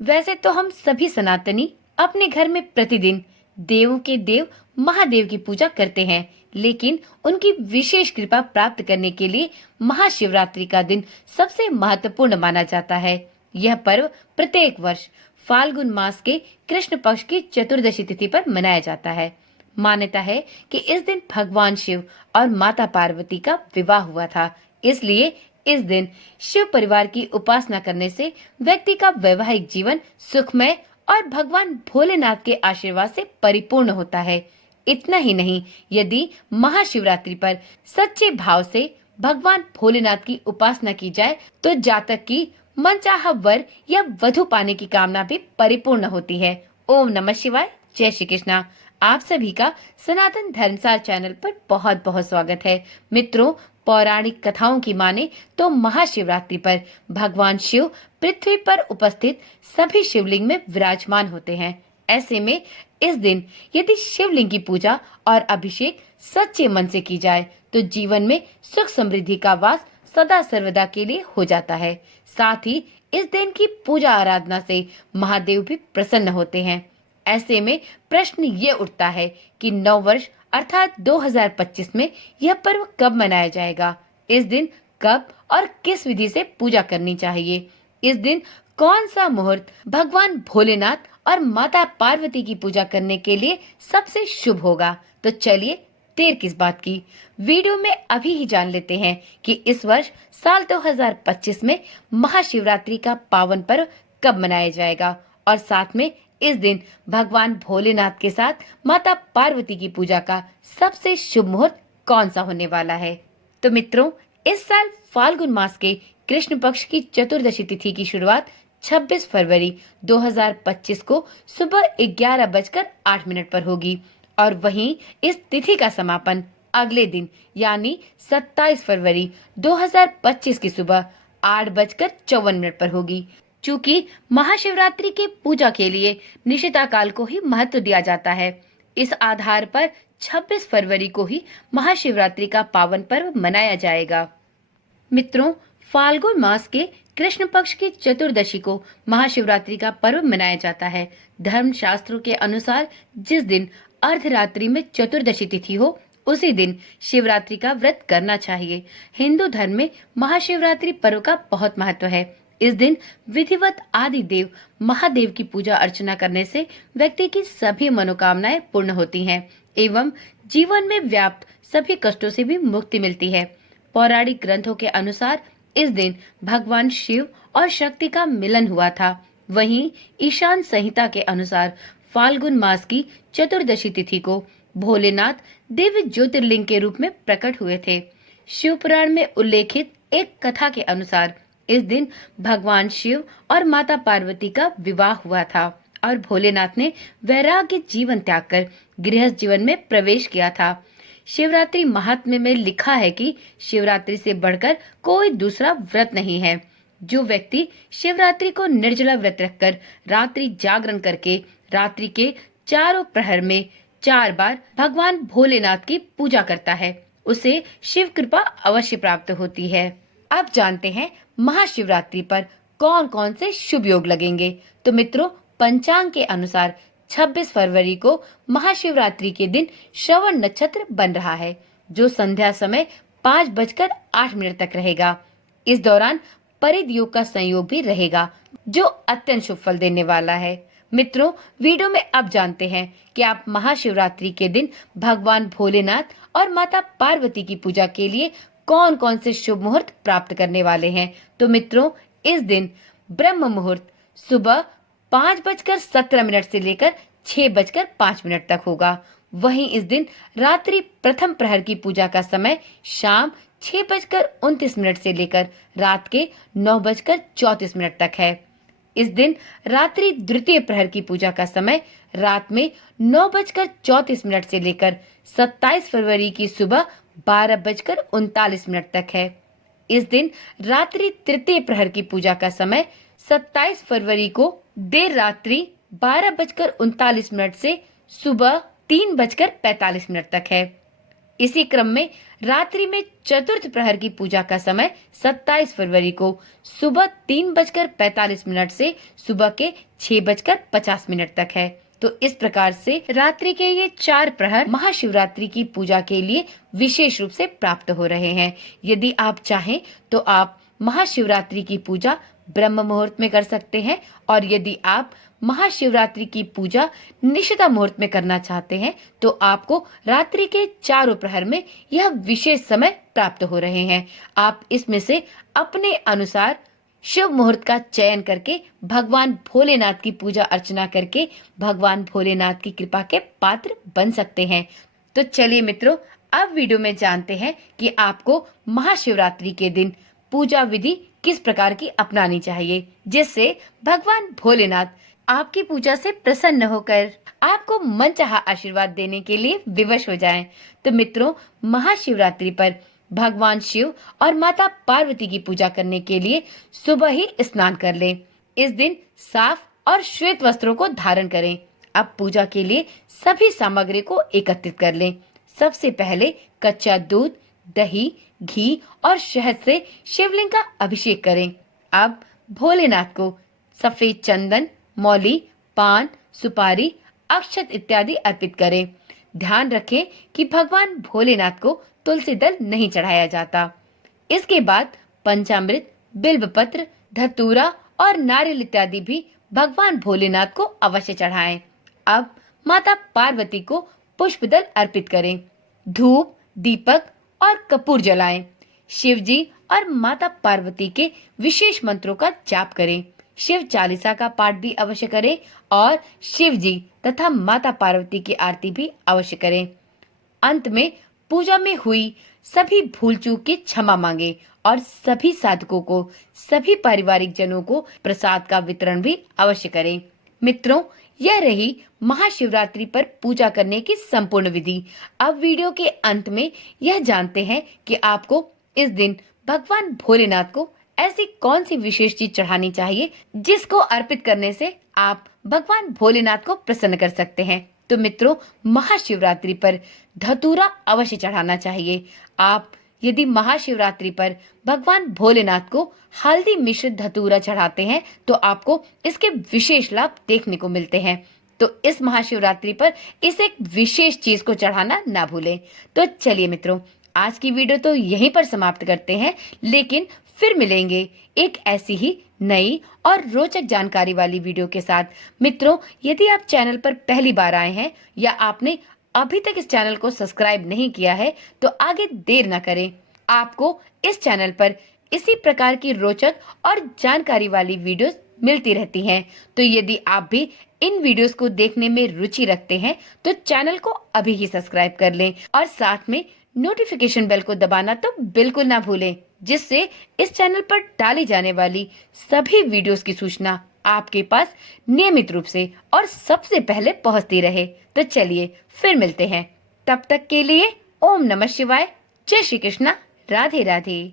वैसे तो हम सभी सनातनी अपने घर में प्रतिदिन देवों के देव महादेव की पूजा करते हैं, लेकिन उनकी विशेष कृपा प्राप्त करने के लिए महाशिवरात्रि का दिन सबसे महत्वपूर्ण माना जाता है। यह पर्व प्रत्येक वर्ष फाल्गुन मास के कृष्ण पक्ष की चतुर्दशी तिथि पर मनाया जाता है। मान्यता है कि इस दिन भगवान शिव और माता पार्वती का विवाह हुआ था, इसलिए इस दिन शिव परिवार की उपासना करने से व्यक्ति का वैवाहिक जीवन सुखमय और भगवान भोलेनाथ के आशीर्वाद से परिपूर्ण होता है। इतना ही नहीं, यदि महाशिवरात्रि पर सच्चे भाव से भगवान भोलेनाथ की उपासना की जाए तो जातक की मनचाहा वर या वधु पाने की कामना भी परिपूर्ण होती है। ओम नमः शिवाय। जय श्री कृष्णा। आप सभी का सनातन धर्मसार चैनल पर बहुत बहुत स्वागत है। मित्रों, पौराणिक कथाओं की माने तो महाशिवरात्रि पर भगवान शिव पृथ्वी पर उपस्थित सभी शिवलिंग में विराजमान होते हैं। ऐसे में इस दिन यदि शिवलिंग की पूजा और अभिषेक सच्चे मन से की जाए तो जीवन में सुख समृद्धि का वास सदा सर्वदा के लिए हो जाता है। साथ ही इस दिन की पूजा आराधना से महादेव भी प्रसन्न होते हैं। ऐसे में प्रश्न ये उठता है कि नव वर्ष अर्थात 2025 में यह पर्व कब मनाया जाएगा? इस दिन कब और किस विधि से पूजा करनी चाहिए? इस दिन कौन सा मुहूर्त भगवान भोलेनाथ और माता पार्वती की पूजा करने के लिए सबसे शुभ होगा? तो चलिए देर किस बात की, वीडियो में अभी ही जान लेते हैं कि इस वर्ष साल 2025 में महाशिवरात्रि का पावन पर्व कब मनाया जाएगा और साथ में इस दिन भगवान भोलेनाथ के साथ माता पार्वती की पूजा का सबसे शुभ मुहूर्त कौन सा होने वाला है। तो मित्रों, इस साल फाल्गुन मास के कृष्ण पक्ष की चतुर्दशी तिथि की शुरुआत 26 फरवरी 2025 को सुबह 11:08 पर होगी और वहीं इस तिथि का समापन अगले दिन यानी 27 फरवरी 2025 की सुबह 8:54 पर होगी। चूंकि महाशिवरात्रि की पूजा के लिए निशिता को ही महत्व दिया जाता है, इस आधार पर 26 फरवरी को ही महाशिवरात्रि का पावन पर्व मनाया जाएगा। मित्रों, फाल्गुन मास के कृष्ण पक्ष की चतुर्दशी को महाशिवरात्रि का पर्व मनाया जाता है। धर्म शास्त्रों के अनुसार जिस दिन अर्धरात्रि में चतुर्दशी तिथि हो उसी दिन शिवरात्रि का व्रत करना चाहिए। हिंदू धर्म में महाशिवरात्रि पर्व का बहुत महत्व है। इस दिन विधिवत आदि देव महादेव की पूजा अर्चना करने से व्यक्ति की सभी मनोकामनाएं पूर्ण होती हैं एवं जीवन में व्याप्त सभी कष्टों से भी मुक्ति मिलती है। पौराणिक ग्रंथों के अनुसार इस दिन भगवान शिव और शक्ति का मिलन हुआ था। वहीं ईशान संहिता के अनुसार फाल्गुन मास की चतुर्दशी तिथि को भोलेनाथ दिव्य ज्योतिर्लिंग के रूप में प्रकट हुए थे। शिव पुराण में उल्लेखित एक कथा के अनुसार इस दिन भगवान शिव और माता पार्वती का विवाह हुआ था और भोलेनाथ ने वैराग्य जीवन त्याग कर गृहस्थ जीवन में प्रवेश किया था। शिवरात्रि महात्म्य में लिखा है कि शिवरात्रि से बढ़कर कोई दूसरा व्रत नहीं है। जो व्यक्ति शिवरात्रि को निर्जला व्रत रखकर रात्रि जागरण करके रात्रि के चारों प्रहर में 4 बार भगवान भोलेनाथ की पूजा करता है, उसे शिव कृपा अवश्य प्राप्त होती है। अब जानते हैं महाशिवरात्रि पर कौन कौन से शुभ योग लगेंगे। तो मित्रों, पंचांग के अनुसार 26 फरवरी को महाशिवरात्रि के दिन श्रवण नक्षत्र बन रहा है, जो संध्या समय 5:08 तक रहेगा। इस दौरान परिध योग का संयोग भी रहेगा, जो अत्यंत शुभ फल देने वाला है। मित्रों, वीडियो में अब जानते हैं कि आप महाशिवरात्रि के दिन भगवान भोलेनाथ और माता पार्वती की पूजा के लिए कौन कौन से शुभ मुहूर्त प्राप्त करने वाले हैं। तो मित्रों, इस दिन ब्रह्म मुहूर्त सुबह 5:17 से लेकर 6:05 तक होगा। वहीं इस दिन रात्रि प्रथम प्रहर की पूजा का समय शाम 6:29 से लेकर रात के 9:34 तक है। इस दिन रात्रि द्वितीय प्रहर की पूजा का समय रात में 9:34 से लेकर 27 फरवरी की सुबह 12:39 तक है। इस दिन रात्रि तृतीय प्रहर की पूजा का समय 27 फरवरी को देर रात्रि 12:39 से सुबह 3:45 तक है। इसी क्रम में रात्रि में चतुर्थ प्रहर की पूजा का समय 27 फरवरी को सुबह 3:45 से सुबह के 6:50 तक है। तो इस प्रकार से रात्रि के ये 4 प्रहर महाशिवरात्रि की पूजा के लिए विशेष रूप से प्राप्त हो रहे हैं। यदि आप चाहें तो आप महाशिवरात्रि की पूजा ब्रह्म मुहूर्त में कर सकते हैं, और यदि आप महाशिवरात्रि की पूजा निशिता मुहूर्त में करना चाहते हैं तो आपको रात्रि के 4 प्रहर में यह विशेष समय प्राप्त हो रहे हैं। आप इसमें से अपने अनुसार शिव मुहूर्त का चयन करके भगवान भोलेनाथ की पूजा अर्चना करके भगवान भोलेनाथ की कृपा के पात्र बन सकते हैं। तो चलिए मित्रों, अब वीडियो में जानते हैं कि आपको महाशिवरात्रि के दिन पूजा विधि किस प्रकार की अपनानी चाहिए, जिससे भगवान भोलेनाथ आपकी पूजा से प्रसन्न होकर आपको मनचाहा आशीर्वाद देने के लिए विवश हो जाएं। तो मित्रों, महाशिवरात्रि पर भगवान शिव और माता पार्वती की पूजा करने के लिए सुबह ही स्नान कर लें। इस दिन साफ और श्वेत वस्त्रों को धारण करें। अब पूजा के लिए सभी सामग्री को एकत्रित कर लें। सबसे पहले कच्चा दूध, दही, घी और शहद से शिवलिंग का अभिषेक करें। अब भोलेनाथ को सफेद चंदन, मौली, पान, सुपारी, अक्षत इत्यादि अर्पित करें। ध्यान रखें कि भगवान भोलेनाथ को तुलसी दल नहीं चढ़ाया जाता। इसके बाद पंचामृत, बिल्वपत्र, धतूरा और नारियल इत्यादि भी भगवान भोलेनाथ को अवश्य चढ़ाएं। अब माता पार्वती को पुष्प दल अर्पित करें। धूप, दीपक और कपूर जलाएं। शिव जी और माता पार्वती के विशेष मंत्रों का जाप करें। शिव चालीसा का पाठ भी अवश्य करें और शिव जी तथा माता पार्वती की आरती भी अवश्य करें। अंत में पूजा में हुई सभी भूल चूक की क्षमा मांगे और सभी साधकों को, सभी पारिवारिक जनों को प्रसाद का वितरण भी अवश्य करें। मित्रों, यह रही महाशिवरात्रि पर पूजा करने की संपूर्ण विधि। अब वीडियो के अंत में यह जानते हैं कि आपको इस दिन भगवान भोलेनाथ को ऐसी कौन सी विशेष चीज चढ़ानी चाहिए जिसको अर्पित करने से आप भगवान भोलेनाथ को प्रसन्न कर सकते हैं। तो मित्रों, महाशिवरात्रि पर धतूरा अवश्य चढ़ाना चाहिए। आप यदि महाशिवरात्रि पर भगवान भोलेनाथ को हल्दी मिश्रित धतूरा चढ़ाते हैं तो आपको इसके विशेष लाभ देखने को मिलते हैं। तो इस महाशिवरात्रि पर इस एक विशेष चीज को चढ़ाना ना भूलें। तो चलिए मित्रों, आज की वीडियो तो यहीं पर समाप्त करते हैं, लेकिन फिर मिलेंगे एक ऐसी ही नई और रोचक जानकारी वाली वीडियो के साथ। मित्रों, यदि आप चैनल पर पहली बार आए हैं या आपने अभी तक इस चैनल को सब्सक्राइब नहीं किया है तो आगे देर न करें। आपको इस चैनल पर इसी प्रकार की रोचक और जानकारी वाली वीडियोस मिलती रहती हैं। तो यदि आप भी इन वीडियोस को देखने में रुचि रखते हैं तो चैनल को अभी ही सब्सक्राइब कर लें और साथ में नोटिफिकेशन बेल को दबाना तो बिल्कुल ना भूलें, जिससे इस चैनल पर डाली जाने वाली सभी वीडियोस की सूचना आपके पास नियमित रूप से और सबसे पहले पहुंचती रहे। तो चलिए फिर मिलते हैं, तब तक के लिए ओम नमः शिवाय, जय श्री कृष्णा, राधे राधे।